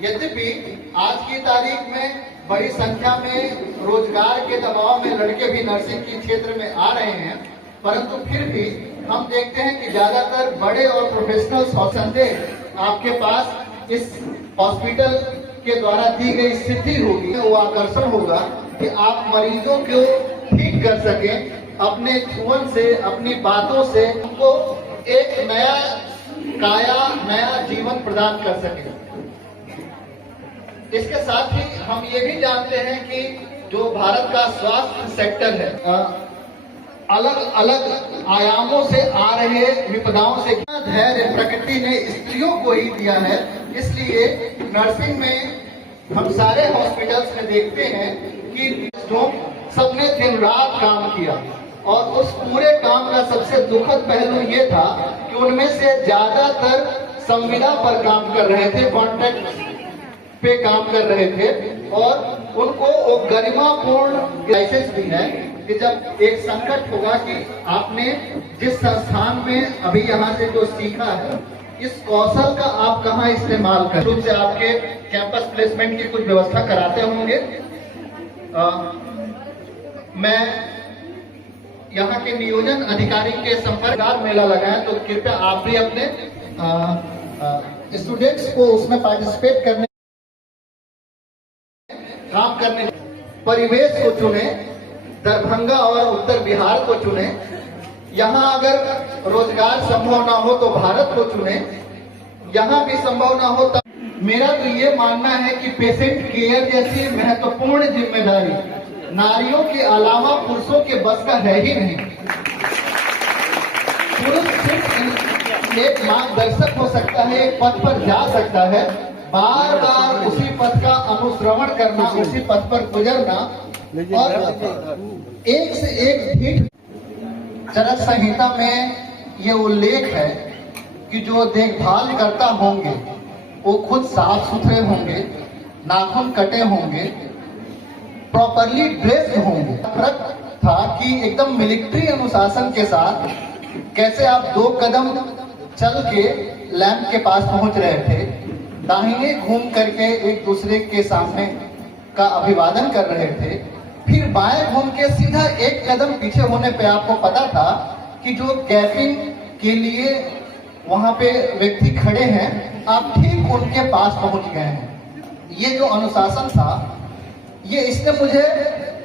यद्यपि आज की तारीख में बड़ी संख्या में रोजगार के दबाव में लड़के भी नर्सिंग के क्षेत्र में आ रहे हैं, परंतु फिर भी हम देखते हैं कि ज्यादातर बड़े और प्रोफेशनल्स संदेह आपके पास इस हॉस्पिटल के द्वारा दी गई स्थिति होगी, वो आकर्षण होगा कि आप मरीजों को ठीक कर सकें, अपने छुअन से, अपनी बातों से उनको एक नया काया, नया जीवन प्रदान कर सकें। इसके साथ ही हम ये भी जानते हैं कि जो भारत का स्वास्थ्य सेक्टर है, अलग अलग आयामों से आ रहे विपदाओं से धैर्य प्रकृति ने स्त्रियों को ही दिया है। इसलिए नर्सिंग में हम सारे हॉस्पिटल्स में देखते हैं कि सबने दिन रात काम किया, और उस पूरे काम का सबसे दुखद पहलू ये था कि उनमें से ज्यादातर संविदा पर काम कर रहे थे, कॉन्ट्रैक्ट पे काम कर रहे थे, और उनको वो गरिमापूर्ण लाइसेंस भी है कि जब एक संकट होगा कि आपने जिस संस्थान में अभी यहाँ से जो सीखा है, इस कौशल का आप कहाँ इस्तेमाल कर रूप से आपके कैंपस प्लेसमेंट की कुछ व्यवस्था कराते होंगे। मैं यहाँ के नियोजन अधिकारी के संपर्क मेला लगाएं, तो कृपया आप भी अपने स्टूडेंट्स को उसमें पार्टिसिपेट करने, काम करने, परिवेश को चुने, दरभंगा और उत्तर बिहार को चुने। यहाँ अगर रोजगार संभव ना हो तो भारत को चुने, यहाँ भी संभव ना हो तब मेरा तो ये मानना है कि पेशेंट केयर जैसी महत्वपूर्ण जिम्मेदारी नारियों के अलावा पुरुषों के बस का है ही नहीं। पुरुष सिर्फ एक मार्गदर्शक हो सकता है, एक पथ पर जा सकता है, बार बार उसी पथ का अनुश्रवण करना, उसी पथ पर गुजरना, और एक से एक ढीठ। चरक संहिता में ये उल्लेख है कि जो देखभाल करता होंगे वो खुद साफ सुथरे होंगे, नाखून कटे होंगे, प्रॉपरली ड्रेस्ड होंगे। फर्क था कि एकदम मिलिट्री अनुशासन के साथ कैसे आप 2 कदम चल के लैंप के पास पहुंच रहे थे, दाहिने घूम करके एक दूसरे के सामने का अभिवादन कर रहे थे, फिर बाएं घूम के सीधा 1 कदम पीछे होने पे आपको पता था कि जो गैपिंग के लिए वहां पे व्यक्ति खड़े हैं, आप ठीक उनके पास पहुंच गए हैं। ये जो अनुशासन था, ये इसने मुझे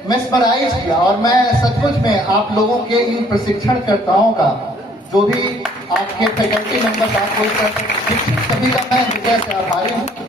मेस्मराइज किया, और मैं सचमुच में आप लोगों के इन प्रशिक्षणकर्ताओं का, जो भी आपके फैकल्टी मेंबर्स, आपको शिक्षक सभी का मैं हृदय से आभारी हूँ।